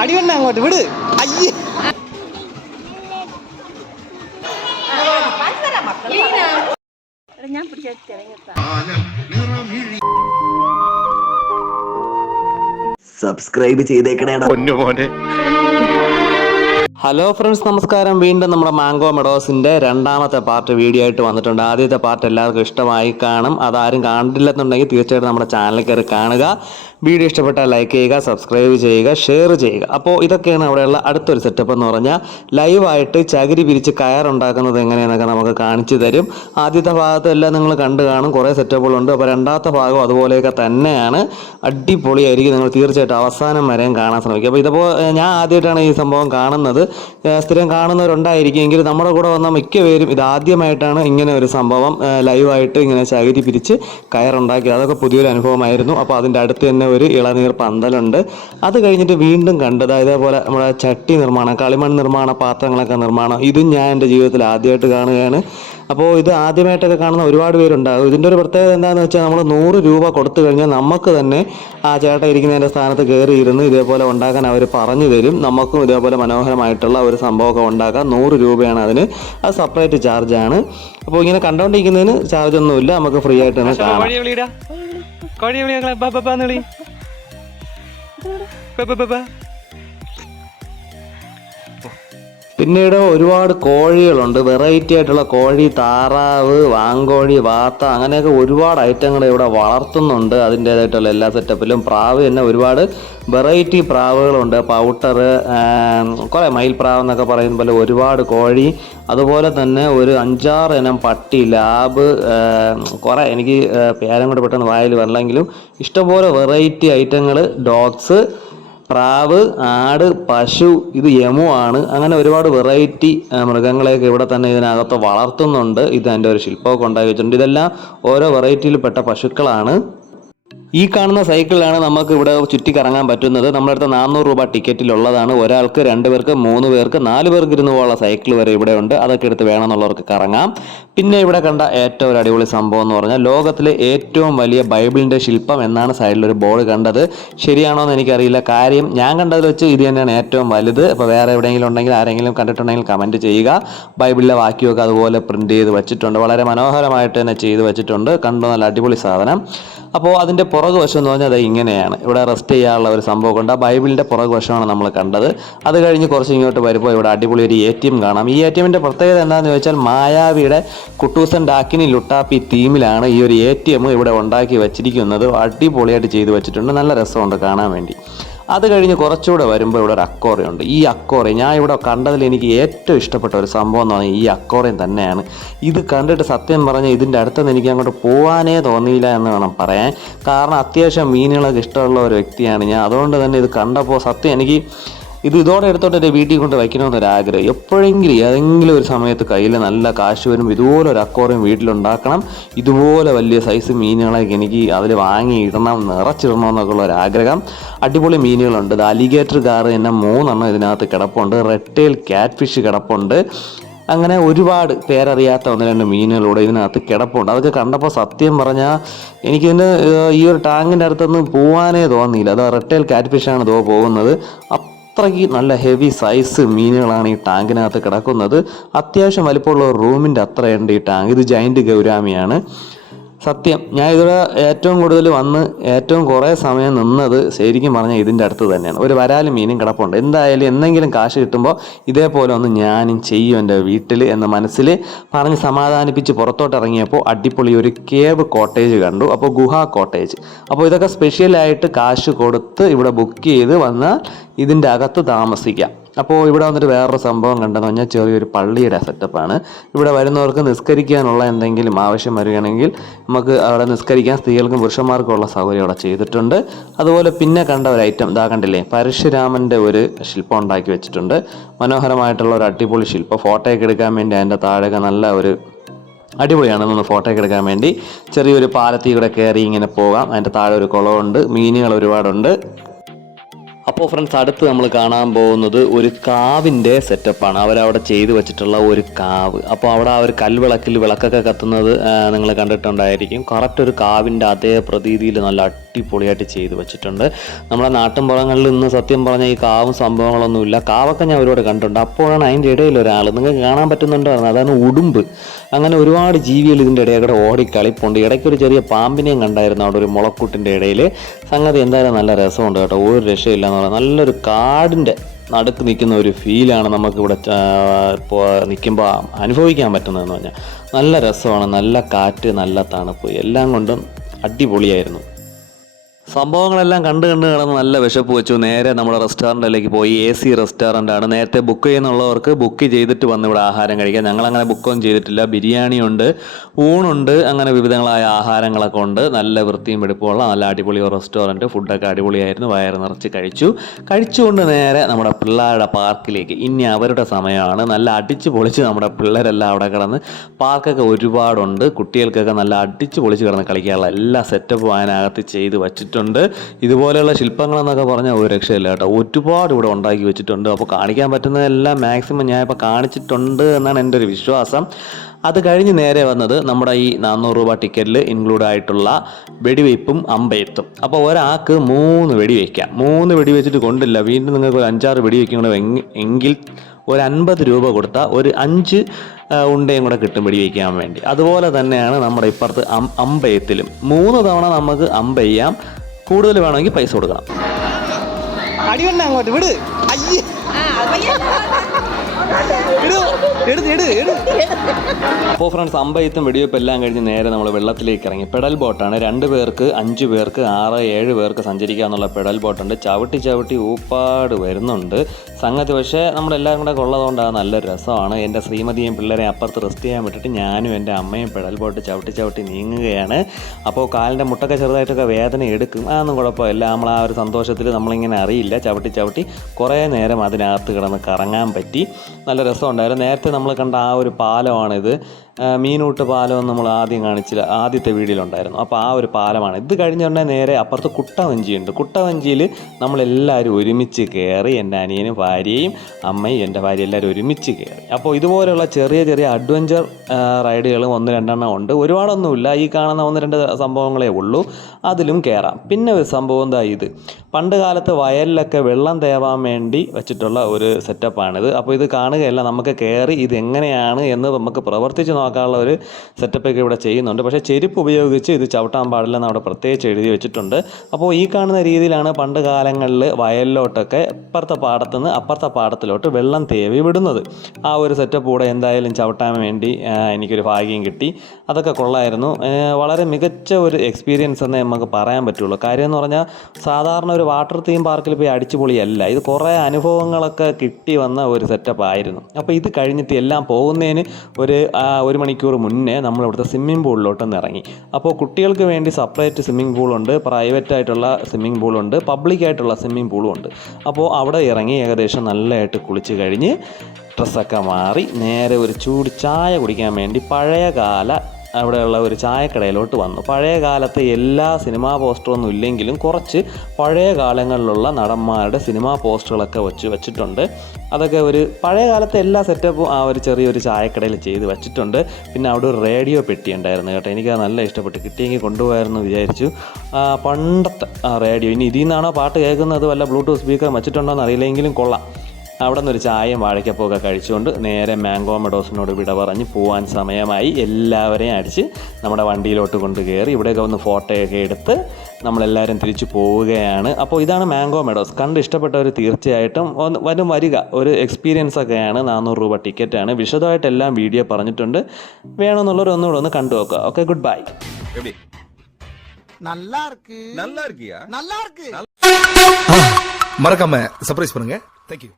അടിവണ്ണ അങ്ങോട്ട് വിട്. അയ്യേ. ഞാൻ സബ്സ്ക്രൈബ് ചെയ്തേക്കണേടാ. പൊന്നുമോനെ. ഹലോ ഫ്രണ്ട്സ് നമസ്കാരം. വീണ്ടും നമ്മുടെ മാംഗോ മെഡോസിന്റെ രണ്ടാമത്തെ പാർട്ട് വീഡിയോ ആയിട്ട് വന്നിട്ടുണ്ട്. ആദ്യത്തെ പാർട്ട് എല്ലാവർക്കും ഇഷ്ടമായി കാണും. അതാരും കണ്ടില്ലെന്നുണ്ടെങ്കിൽ തീർച്ചയായിട്ടും നമ്മുടെ ചാനൽ കയറി കാണുക. വീഡിയോ ഇഷ്ടപ്പെട്ടാൽ ലൈക്ക് ചെയ്യുക സബ്സ്ക്രൈബ് ചെയ്യുക ഷെയർ ചെയ്യുക. അപ്പോൾ ഇതൊക്കെയാണ് അവിടെയുള്ള അടുത്തൊരു സെറ്റപ്പ് എന്ന് പറഞ്ഞാൽ ലൈവായിട്ട് ചകിരി പിരിച്ച് കയറുണ്ടാക്കുന്നത് എങ്ങനെയെന്നൊക്കെ നമുക്ക് കാണിച്ചു തരും. ആദ്യത്തെ ഭാഗത്തെല്ലാം നിങ്ങൾ കണ്ടു കാണും. കുറേ സെറ്റപ്പുകളുണ്ട് അപ്പോൾ രണ്ടാമത്തെ ഭാഗം അതുപോലെയൊക്കെ തന്നെയാണ്. അടിപൊളിയായിരിക്കും. നിങ്ങൾ തീർച്ചയായിട്ടും അവസാനം വരെയും കാണാൻ ശ്രമിക്കുക. അപ്പോൾ ഇതിപ്പോൾ ഞാൻ ആദ്യമായിട്ടാണ് ഈ സംഭവം കാണുന്നത്. സ്ഥിരം കാണുന്നവരുണ്ടായിരിക്കും. എങ്കിലും നമ്മുടെ കൂടെ വന്ന മിക്ക പേരും ഇത് ആദ്യമായിട്ടാണ് ഇങ്ങനെ ഒരു സംഭവം ലൈവായിട്ട് ഇങ്ങനെ ചകിരി പിരിച്ച് കയറുണ്ടാക്കിയത്. അതൊക്കെ പുതിയൊരു അനുഭവമായിരുന്നു. അപ്പോൾ അതിന്റെ അടുത്ത് തന്നെ ഒരു ഇളനീർ പന്തലുണ്ട്. അത് കഴിഞ്ഞിട്ട് വീണ്ടും കണ്ടത് ഇതേപോലെ നമ്മുടെ ചട്ടി നിർമ്മാണം കളിമൺ നിർമ്മാണ പാത്രങ്ങളൊക്കെ നിർമ്മാണം. ഇതും ഞാൻ എന്റെ ജീവിതത്തിൽ ആദ്യമായിട്ട് കാണുകയാണ്. അപ്പോൾ ഇത് ആദ്യമായിട്ടൊക്കെ കാണുന്ന ഒരുപാട് പേരുണ്ടാകും ഇതിന്റെ ഒരു പ്രത്യേകത എന്താണെന്ന് വെച്ചാൽ നമ്മൾ നൂറ് രൂപ കൊടുത്തു കഴിഞ്ഞാൽ നമുക്ക് തന്നെ ആ ചേട്ടൻ ഇരിക്കുന്നതിന്റെ സ്ഥാനത്ത് കയറി ഇരുന്ന് ഇതേപോലെ ഉണ്ടാക്കാൻ അവർ പറഞ്ഞു തരും. നമുക്കും ഇതേപോലെ മനോഹരമായിട്ടുള്ള ഒരു സംഭവമൊക്കെ ഉണ്ടാക്കാം. നൂറ് രൂപയാണ് അതിന്. അത് സെപ്പറേറ്റ് ചാർജാണ് അപ്പോൾ ഇങ്ങനെ കണ്ടുകൊണ്ടിരിക്കുന്നതിന് ചാർജ് ഒന്നുമില്ല നമുക്ക് ഫ്രീ ആയിട്ട് തന്നെ കാണാം. പിന്നീട് ഒരുപാട് കോഴികളുണ്ട്. വെറൈറ്റി ആയിട്ടുള്ള കോഴി താറാവ് വാങ്കോഴി വാത്ത അങ്ങനെയൊക്കെ ഒരുപാട് ഐറ്റങ്ങൾ ഇവിടെ വളർത്തുന്നുണ്ട്. അതിന്റേതായിട്ടുള്ള എല്ലാ സെറ്റപ്പിലും പ്രാവ് തന്നെ ഒരുപാട് വെറൈറ്റി പ്രാവുകളുണ്ട്. പൗട്ടർ കുറേ മയിൽപ്രാവ് എന്നൊക്കെ പറയുന്ന പോലെ ഒരുപാട് കോഴി. അതുപോലെ തന്നെ ഒരു അഞ്ചാറ് ഇനം പട്ടി ലാബ് കുറേ എനിക്ക് പേരം കൂടെ പെട്ടെന്ന് വായിൽ വരണമെങ്കിലും ഇഷ്ടംപോലെ വെറൈറ്റി ഐറ്റങ്ങൾ ഡോഗ്സ് പ്രാവ് ആട് പശു ഇത് ആണ്. അങ്ങനെ ഒരുപാട് വെറൈറ്റി മൃഗങ്ങളെയൊക്കെ ഇവിടെ തന്നെ ഇതിനകത്ത് വളർത്തുന്നുണ്ട്. ഇത് എന്റെ ഒരു ശില്പമൊക്കെ ഉണ്ടാക്കി വെച്ചിട്ടുണ്ട്. ഇതെല്ലാം ഓരോ വെറൈറ്റിയിൽപ്പെട്ട പശുക്കളാണ്. ഈ കാണുന്ന സൈക്കിളാണ് നമുക്ക് ഇവിടെ ചുറ്റി കറങ്ങാൻ പറ്റുന്നത്. നമ്മുടെ അടുത്ത് നാനൂറ് രൂപ ടിക്കറ്റിലുള്ളതാണ്. ഒരാൾക്ക് രണ്ട് പേർക്ക് മൂന്ന് പേർക്ക് നാല് പേർക്ക് ഇരുന്ന് പോകാനുള്ള സൈക്കിൾ വരെ ഇവിടെ ഉണ്ട്. അതൊക്കെ എടുത്ത് വേണമെന്നുള്ളവർക്ക് കറങ്ങാം. പിന്നെ ഇവിടെ കണ്ട ഏറ്റവും ഒരു അടിപൊളി സംഭവം എന്ന് പറഞ്ഞാൽ ലോകത്തിലെ ഏറ്റവും വലിയ ബൈബിളിന്റെ ശില്പം എന്നാണ് സൈഡിൽ ഒരു ബോർഡ് കണ്ടത്. ശരിയാണോ എന്ന് എനിക്കറിയില്ല. കാര്യം ഞാൻ കണ്ടതിൽ വെച്ച് ഇത് തന്നെയാണ് ഏറ്റവും വലുത്. അപ്പോൾ വേറെ എവിടെയെങ്കിലും ഉണ്ടെങ്കിൽ ആരെങ്കിലും കണ്ടിട്ടുണ്ടെങ്കിൽ കമന്റ് ചെയ്യുക. ബൈബിളിലെ വാക്യമൊക്കെ അതുപോലെ പ്രിന്റ് ചെയ്ത് വെച്ചിട്ടുണ്ട്. വളരെ മനോഹരമായിട്ട് തന്നെ ചെയ്ത് വെച്ചിട്ടുണ്ട്. കണ്ടു നല്ല അടിപൊളി സാധനം. അപ്പോൾ അതിന്റെ പുറകു വശം എന്ന് പറഞ്ഞാൽ അത് ഇങ്ങനെയാണ്. ഇവിടെ റെസ്റ്റ് ചെയ്യാനുള്ള ഒരു സംഭവം ഉണ്ട് ആ ബൈബിളിന്റെ പുറകു വശമാണ് നമ്മൾ കണ്ടത്. അത് കഴിഞ്ഞ് കുറച്ച് ഇങ്ങോട്ട് വരുമ്പോൾ ഇവിടെ അടിപൊളി ഒരു എ ടി എം കാണാം. ഈ എ ടി എമ്മിന്റെ പ്രത്യേകത എന്താണെന്ന് ചോദിച്ചാൽ മായാവിയുടെ കുട്ടൂസൻ ഡാക്കിനി ലുട്ടാപ്പി തീമിലാണ് ഈ ഒരു എ ടി എം ഇവിടെ ഉണ്ടാക്കി വെച്ചിരിക്കുന്നത്. അടിപൊളിയായിട്ട് ചെയ്തു വെച്ചിട്ടുണ്ട്. നല്ല രസമുണ്ട് കാണാൻ വേണ്ടി. അത് കഴിഞ്ഞ് കുറച്ചുകൂടെ വരുമ്പോൾ ഇവിടെ ഒരു അക്കോറയുണ്ട് ഈ അക്കോറ ഞാൻ ഇവിടെ കണ്ടതിൽ എനിക്ക് ഏറ്റവും ഇഷ്ടപ്പെട്ട ഒരു സംഭവം എന്ന് പറഞ്ഞാൽ ഈ അക്കോറയും തന്നെയാണ്. ഇത് കണ്ടിട്ട് സത്യം പറഞ്ഞാൽ ഇതിന്റെ അടുത്തുനിന്ന് എനിക്ക് അങ്ങോട്ട് പോകാനേ തോന്നിയില്ല എന്ന് വേണം പറയാൻ. കാരണം അത്യാവശ്യം മീനുകളൊക്കെ ഇഷ്ടമുള്ള ഒരു വ്യക്തിയാണ് ഞാൻ. അതുകൊണ്ട് തന്നെ ഇത് കണ്ടപ്പോൾ സത്യം എനിക്ക് ഇത് ഇതോടെ എടുത്തോണ്ട് എന്റെ വീട്ടിൽ കൊണ്ട് വയ്ക്കണമെന്നൊരു ആഗ്രഹം. എപ്പോഴെങ്കിലും ഏതെങ്കിലും ഒരു സമയത്ത് കയ്യിൽ നല്ല കാശ് വരും ഇതുപോലെ ഒരു അക്കോറിയം വീട്ടിലുണ്ടാക്കണം ഇതുപോലെ വലിയ സൈസ് മീനുകളൊക്കെ എനിക്ക് അതിൽ വാങ്ങി ഇടണം നിറച്ചിടണം എന്നൊക്കെ ഉള്ള ഒരു ആഗ്രഹം. അടിപൊളി മീനുകളുണ്ട്. ഇത് അലിഗേറ്റർ കാറ് തന്നെ മൂന്നെണ്ണം ഇതിനകത്ത് കിടപ്പുണ്ട്. റെട്ടേൽ ക്യാറ്റ് ഫിഷ് കിടപ്പുണ്ട്. അങ്ങനെ ഒരുപാട് പേരറിയാത്ത ഒന്ന് രണ്ട് മീനുകളൂടെ ഇതിനകത്ത് കിടപ്പുണ്ട്. അതൊക്കെ കണ്ടപ്പോൾ സത്യം പറഞ്ഞാൽ എനിക്കിതിന് ഈ ഒരു ടാങ്കിന്റെ അടുത്തൊന്നും പോകാനേ തോന്നിയില്ല. അത് റെട്ടേൽ ക്യാറ്റ് ഫിഷാണ് ഇതോ പോകുന്നത്. അത്രയ്ക്ക് നല്ല ഹെവി സൈസ് മീനുകളാണ് ഈ ടാങ്കിനകത്ത് കിടക്കുന്നത്. അത്യാവശ്യം വലിപ്പമുള്ള റൂമിന്റെ അത്രയുണ്ട് ഈ ടാങ്ക്. ഇത് ജൈന്റ് ഗൗരാമിയാണ്. സത്യം. ഞാൻ ഇതിവിടെ ഏറ്റവും കൂടുതൽ വന്ന് ഏറ്റവും കുറേ സമയം നിന്നത് ശരിക്കും പറഞ്ഞാൽ ഇതിന്റെ അടുത്ത് തന്നെയാണ്. ഒരു വരാലും മീനും കിടപ്പുണ്ട്. എന്തായാലും എന്തെങ്കിലും കാശ് കിട്ടുമ്പോൾ ഇതേപോലെ ഒന്ന് ഞാനും ചെയ്യും എന്റെ വീട്ടിൽ എന്ന മനസ്സിൽ പറഞ്ഞ് സമാധാനിപ്പിച്ച് പുറത്തോട്ട് ഇറങ്ങിയപ്പോൾ അടിപൊളി ഒരു കേവ് കോട്ടേജ് കണ്ടു. അപ്പോൾ ഗുഹ കോട്ടേജ്. അപ്പോൾ ഇതൊക്കെ സ്പെഷ്യലായിട്ട് കാശ് കൊടുത്ത് ഇവിടെ ബുക്ക് ചെയ്ത് വന്നാൽ ഇതിന്റെ അകത്ത് താമസിക്കാം. അപ്പോൾ ഇവിടെ വന്നിട്ട് വേറൊരു സംഭവം കണ്ടെന്ന് പറഞ്ഞാൽ ചെറിയൊരു പള്ളിയുടെ സെറ്റപ്പാണ് ഇവിടെ വരുന്നവർക്ക് നിസ്കരിക്കാനുള്ള എന്തെങ്കിലും ആവശ്യം വരികയാണെങ്കിൽ നമുക്ക് അവിടെ നിസ്കരിക്കാൻ സ്ത്രീകൾക്കും പുരുഷന്മാർക്കും ഉള്ള സൗകര്യം അവിടെ ചെയ്തിട്ടുണ്ട്. അതുപോലെ പിന്നെ കണ്ട ഒരു ഐറ്റം ഇതാ കണ്ടില്ലേ? പരശുരാമന്റെ ഒരു ശില്പം ഉണ്ടാക്കി വെച്ചിട്ടുണ്ട്. മനോഹരമായിട്ടുള്ള ഒരു അടിപൊളി ശില്പം. ഫോട്ടോയൊക്കെ എടുക്കാൻ വേണ്ടി അതിന്റെ താഴെ നല്ല ഒരു അടിപൊളിയാണ്. ഒന്ന് ഫോട്ടോയൊക്കെ എടുക്കാൻ വേണ്ടി. ചെറിയൊരു പാലത്തിൽ കൂടെ കയറി ഇങ്ങനെ പോകാം. അതിന്റെ താഴെ ഒരു കുളമുണ്ട് മീനുകൾ ഒരുപാടുണ്ട്. അപ്പോൾ ഫ്രണ്ട്സ് അടുത്ത് നമ്മൾ കാണാൻ പോകുന്നത് ഒരു കാവിന്റെ സെറ്റപ്പാണ് അവരവിടെ ചെയ്തു വെച്ചിട്ടുള്ള ഒരു കാവ്. അപ്പോൾ അവിടെ ആ ഒരു കൽവിളക്കിൽ വിളക്കൊക്കെ കത്തുന്നത് നിങ്ങൾ കണ്ടിട്ടുണ്ടായിരിക്കും. കറക്റ്റ് ഒരു കാവിന്റെ അതേ പ്രതീതിയിൽ നല്ല അടിപൊളിയായിട്ട് ചെയ്ത് വെച്ചിട്ടുണ്ട്. നമ്മുടെ നാട്ടിൻപുറങ്ങളിൽ നിന്ന് സത്യം പറഞ്ഞ ഈ കാവും സംഭവങ്ങളൊന്നുമില്ല. കാവൊക്കെ ഞാൻ ഒരുപാട് കണ്ടിട്ടുണ്ട്. അപ്പോഴാണ് അതിന്റെ ഇടയിൽ ഒരാൾ നിങ്ങൾക്ക് കാണാൻ പറ്റുന്നുണ്ടോ അതാണ് ഉടുമ്പ്. അങ്ങനെ ഒരുപാട് ജീവികൾ ഇതിന്റെ ഇടയിൽ കൂടെ ഓടിക്കളിപ്പുണ്ട്. ഇടയ്ക്കൊരു ചെറിയ പാമ്പിനെയും കണ്ടായിരുന്നു അവിടെ ഒരു മുളക്കൂട്ടിന്റെ ഇടയിൽ. സംഗതി എന്തായാലും നല്ല രസമുണ്ട് കേട്ടോ. ഒരു രക്ഷയില്ല എന്ന് പറഞ്ഞാൽ നല്ലൊരു കാടിന്റെ നടുക്ക് നിൽക്കുന്ന ഒരു ഫീലാണ് നമുക്കിവിടെ ഇപ്പോൾ നിൽക്കുമ്പോൾ അനുഭവിക്കാൻ പറ്റുന്നതെന്ന് പറഞ്ഞാൽ നല്ല രസമാണ്. നല്ല കാറ്റ് നല്ല തണുപ്പ് എല്ലാം കൊണ്ടും അടിപൊളിയായിരുന്നു. സംഭവങ്ങളെല്ലാം കണ്ട് കണ്ട് കിടന്ന് നല്ല വിശപ്പ് വെച്ചു. നേരെ നമ്മുടെ റെസ്റ്റോറന്റിലേക്ക് പോയി. എ സി ആണ് നേരത്തെ ബുക്ക് ചെയ്യുന്നുള്ളവർക്ക് ബുക്ക് ചെയ്തിട്ട് വന്ന് ഇവിടെ ആഹാരം കഴിക്കാം. ഞങ്ങളങ്ങനെ ബുക്കൊന്നും ചെയ്തിട്ടില്ല. ബിരിയാണിയുണ്ട് ഊണുണ്ട് അങ്ങനെ വിവിധങ്ങളായ ആഹാരങ്ങളൊക്കെ ഉണ്ട്. നല്ല വൃത്തിയും വെടുപ്പുള്ള നല്ല അടിപൊളി റെസ്റ്റോറന്റ്. ഫുഡൊക്കെ അടിപൊളിയായിരുന്നു. വയറ് നിറച്ച് കഴിച്ചു. കഴിച്ചുകൊണ്ട് നേരെ നമ്മുടെ പിള്ളേരുടെ പാർക്കിലേക്ക്. ഇനി അവരുടെ സമയമാണ്. നല്ല അടിച്ച് പൊളിച്ച് നമ്മുടെ പിള്ളേരെല്ലാം അവിടെ കിടന്ന് പാർക്കൊക്കെ ഒരുപാടുണ്ട്. കുട്ടികൾക്കൊക്കെ നല്ല അടിച്ച് പൊളിച്ച് കിടന്ന് കളിക്കാനുള്ള എല്ലാ സെറ്റപ്പും അതിനകത്ത് ചെയ്ത് വച്ചിട്ടുണ്ട്. ഇതുപോലെയുള്ള ശില്പങ്ങളെന്നൊക്കെ പറഞ്ഞാൽ ഒരു രക്ഷയില്ല കേട്ടോ. ഒരുപാട് ഇവിടെ ഉണ്ടാക്കി വെച്ചിട്ടുണ്ട്. അപ്പോൾ കാണിക്കാൻ പറ്റുന്നതെല്ലാം മാക്സിമം ഞാൻ ഇപ്പോൾ കാണിച്ചിട്ടുണ്ട് എന്നാണ് എന്റെ ഒരു വിശ്വാസം. അത് കഴിഞ്ഞ് നേരെ വന്നത് നമ്മുടെ ഈ നാനൂറ് രൂപ ടിക്കറ്റിൽ ഇൻക്ലൂഡ് ആയിട്ടുള്ള വെടിവെയ്പ്പും അമ്പയത്തും. അപ്പോൾ ഒരാൾക്ക് മൂന്ന് വെടി വെക്കാം മൂന്ന് വെടി വെച്ചിട്ട് കൊണ്ടില്ല. വീണ്ടും നിങ്ങൾക്ക് ഒരു അഞ്ചാറ് വെടി വയ്ക്കണം എങ്കിൽ ഒരു അൻപത് രൂപ കൊടുത്താൽ ഒരു അഞ്ച് ഉണ്ടയും കൂടെ കിട്ടും വെടിവെക്കാൻ വേണ്ടി. അതുപോലെ തന്നെയാണ് നമ്മുടെ ഇപ്പുറത്ത് അം അമ്പെയ്ത്തിലും. മൂന്ന് തവണ നമുക്ക് അമ്പെയ്യാം കൂടുതൽ വേണമെങ്കിൽ പൈസ കൊടുക്കണം. അടി വേണ്ട അങ്ങോട്ട് വിട്. അയ്യേ. അപ്പോൾ ഫ്രണ്ട്സ് അമ്പയത്തും വെടിവെപ്പ് എല്ലാം കഴിഞ്ഞ് നേരെ നമ്മൾ വെള്ളത്തിലേക്ക് ഇറങ്ങി. പെഡൽ ബോട്ടാണ്. രണ്ട് പേർക്ക് അഞ്ച് പേർക്ക് ആറ് ഏഴ് പേർക്ക് സഞ്ചരിക്കുക എന്നുള്ള പെഡൽ ബോട്ടുണ്ട്. ചവിട്ടി ചവിട്ടി ഊപ്പാട് വരുന്നുണ്ട്. സംഗതി പക്ഷേ നമ്മളെല്ലാവരും കൂടെ ഉള്ളതുകൊണ്ടാണ് നല്ല രസമാണ്. എന്റെ ശ്രീമതിയും പിള്ളേരെ അപ്പുറത്ത് റെസ്റ്റ് ചെയ്യാൻ വിട്ടിട്ട് ഞാനും എന്റെ അമ്മയും പെഡൽ ബോട്ട് ചവിട്ടി ചവിട്ടി നീങ്ങുകയാണ്. അപ്പോൾ കാലിന്റെ മുട്ടൊക്കെ ചെറുതായിട്ടൊക്കെ വേദന എടുക്കും. അതൊന്നും കുഴപ്പമില്ല. നമ്മൾ ആ ഒരു സന്തോഷത്തിൽ നമ്മളിങ്ങനെ അറിയില്ല. ചവിട്ടി ചവിട്ടി കുറേ നേരം അതിനകത്ത് കിടന്ന് കറങ്ങാൻ പറ്റി. നല്ല രസമുണ്ടായിരുന്നു. നേരത്തെ നമ്മൾ കണ്ട ആ ഒരു പാലമാണിത്. മീനൂട്ട് പാലം നമ്മൾ ആദ്യം കാണിച്ചില്ല ആദ്യത്തെ വീഡിയോയിലുണ്ടായിരുന്നു അപ്പോൾ ആ ഒരു പാലമാണ്. ഇത് കഴിഞ്ഞ ഉടനെ നേരെ അപ്പുറത്ത് കുട്ടവഞ്ചിയുണ്ട്. കുട്ടവഞ്ചിയിൽ നമ്മളെല്ലാവരും ഒരുമിച്ച് കയറി എന്റെ അനിയനും ഭാര്യയും അമ്മയും എന്റെ ഭാര്യ എല്ലാവരും ഒരുമിച്ച് കയറി. അപ്പോൾ ഇതുപോലെയുള്ള ചെറിയ ചെറിയ അഡ്വഞ്ചർ റൈഡുകളും ഒന്ന് രണ്ടെണ്ണം ഉണ്ട്. ഒരുപാടൊന്നുമില്ല. ഈ കാണുന്ന ഒന്ന് രണ്ട് സംഭവങ്ങളേ ഉള്ളൂ. അതിലും കയറാം. പിന്നെ ഒരു സംഭവം എന്താ ഇത്? പണ്ട് കാലത്ത് വയലിലൊക്കെ വെള്ളം തേവാൻ വേണ്ടി വെച്ചിട്ടുള്ള ഒരു സെറ്റപ്പാണിത് അപ്പോൾ ഇത് കാണുകയല്ല നമുക്ക് കയറി ഇത് എങ്ങനെയാണ് എന്ന് നമുക്ക് പ്രവർത്തിച്ച് നോക്കാനുള്ള ഒരു സെറ്റപ്പൊക്കെ ഇവിടെ ചെയ്യുന്നുണ്ട്. പക്ഷേ ചെരുപ്പ് ഉപയോഗിച്ച് ഇത് ചവിട്ടാൻ പാടില്ലെന്ന് അവിടെ പ്രത്യേകിച്ച് എഴുതി വെച്ചിട്ടുണ്ട്. അപ്പോൾ ഈ കാണുന്ന രീതിയിലാണ് പണ്ട് കാലങ്ങളിൽ വയലിലോട്ടൊക്കെ ഇപ്പുറത്തെ പാടത്തു നിന്ന് അപ്പുറത്തെ പാടത്തിലോട്ട് വെള്ളം തേവി വിടുന്നത്. ആ ഒരു സെറ്റപ്പ് കൂടെ എന്തായാലും ചവിട്ടാൻ വേണ്ടി എനിക്കൊരു ഭാഗ്യം കിട്ടി. അതൊക്കെ കൊള്ളായിരുന്നു. വളരെ മികച്ച ഒരു എക്സ്പീരിയൻസ് എന്നേ നമുക്ക് പറയാൻ പറ്റുള്ളൂ. കാര്യം എന്ന് പറഞ്ഞാൽ സാധാരണ ഒരു വാട്ടർ തീം പാർക്കിൽ പോയി അടിച്ചുപൊളിയല്ല. ഇത് കുറേ അനുഭവങ്ങളൊക്കെ കിട്ടി വന്ന ഒരു സെറ്റപ്പ് ആയിരുന്നു. അപ്പോൾ ഇത് കഴിഞ്ഞിട്ട് എല്ലാം പോകുന്നതിന് ഒരു ഒരു മണിക്കൂർ മുന്നേ നമ്മൾ ഇവിടുത്തെ സ്വിമ്മിംഗ് പൂളിലോട്ടൊന്ന് ഇറങ്ങി അപ്പോൾ കുട്ടികൾക്ക് വേണ്ടി സെപ്പറേറ്റ് സ്വിമ്മിംഗ് പൂളുണ്ട് പ്രൈവറ്റ് ആയിട്ടുള്ള സ്വിമ്മിംഗ് പൂളുണ്ട് പബ്ലിക് ആയിട്ടുള്ള സ്വിമ്മിംഗ് പൂളും ഉണ്ട്. അപ്പോൾ അവിടെ ഇറങ്ങി ഏകദേശം നല്ലതായിട്ട് കുളിച്ച് കഴിഞ്ഞ് ഡ്രസ്സൊക്കെ മാറി നേരെ ഒരു ചൂട് ചായ കുടിക്കാൻ വേണ്ടി പഴയകാല അവിടെയുള്ള ഒരു ചായക്കടയിലോട്ട് വന്നു. പഴയ കാലത്തെ എല്ലാ സിനിമാ പോസ്റ്ററൊന്നും ഇല്ലെങ്കിലും കുറച്ച് പഴയ കാലങ്ങളിലുള്ള നടന്മാരുടെ സിനിമാ പോസ്റ്ററുകളൊക്കെ വെച്ച് വെച്ചിട്ടുണ്ട്. അതൊക്കെ ഒരു പഴയ കാലത്തെ എല്ലാ സെറ്റപ്പും ആ ഒരു ചെറിയൊരു ചായക്കടയിൽ ചെയ്ത് വെച്ചിട്ടുണ്ട്. പിന്നെ അവിടെ ഒരു റേഡിയോ പെട്ടി ഉണ്ടായിരുന്നു കേട്ടോ. എനിക്കത് നല്ല ഇഷ്ടപ്പെട്ടു. കിട്ടിയെങ്കിൽ കൊണ്ടുപോകാമെന്ന് വിചാരിച്ചു. പണ്ടത്തെ റേഡിയോ. ഇനി ഇതിൽ നിന്നാണോ പാട്ട് കേൾക്കുന്നത്? വല്ല ബ്ലൂടൂത്ത് സ്പീക്കർ വെച്ചിട്ടുണ്ടോ എന്ന് അറിയില്ലെങ്കിലും കൊള്ളാം. അവിടെ നിന്നൊരു ചായയും വാഴയ്ക്കപ്പൊക്കെ കഴിച്ചുകൊണ്ട് നേരെ മാംഗോ മെഡോസിനോട് വിട പറഞ്ഞ് പോവാൻ സമയമായി എല്ലാവരെയും അടിച്ച് നമ്മുടെ വണ്ടിയിലോട്ട് കൊണ്ട് കയറി ഇവിടെയൊക്കെ ഒന്ന് ഫോട്ടോയൊക്കെ എടുത്ത് നമ്മളെല്ലാവരും തിരിച്ചു പോവുകയാണ് അപ്പോൾ ഇതാണ് മാംഗോ മെഡോസ് കണ്ട് ഇഷ്ടപ്പെട്ടവർ തീർച്ചയായിട്ടും ഒന്ന് വരും വരിക ഒരു എക്സ്പീരിയൻസ് ഒക്കെയാണ് നാനൂറ് രൂപ ടിക്കറ്റാണ് വിശദമായിട്ടെല്ലാം വീഡിയോ പറഞ്ഞിട്ടുണ്ട് വേണമെന്നുള്ളവർ ഒന്നുകൂടെ ഒന്ന് കണ്ടു നോക്കുക ഓക്കെ ഗുഡ് ബൈ எப்படி நல்லா இருக்கு நல்லா இருக்கியா நல்லா இருக்கு மறக்காம சர்ப்ரைஸ் பண்ணுங்க தேங்க்யூ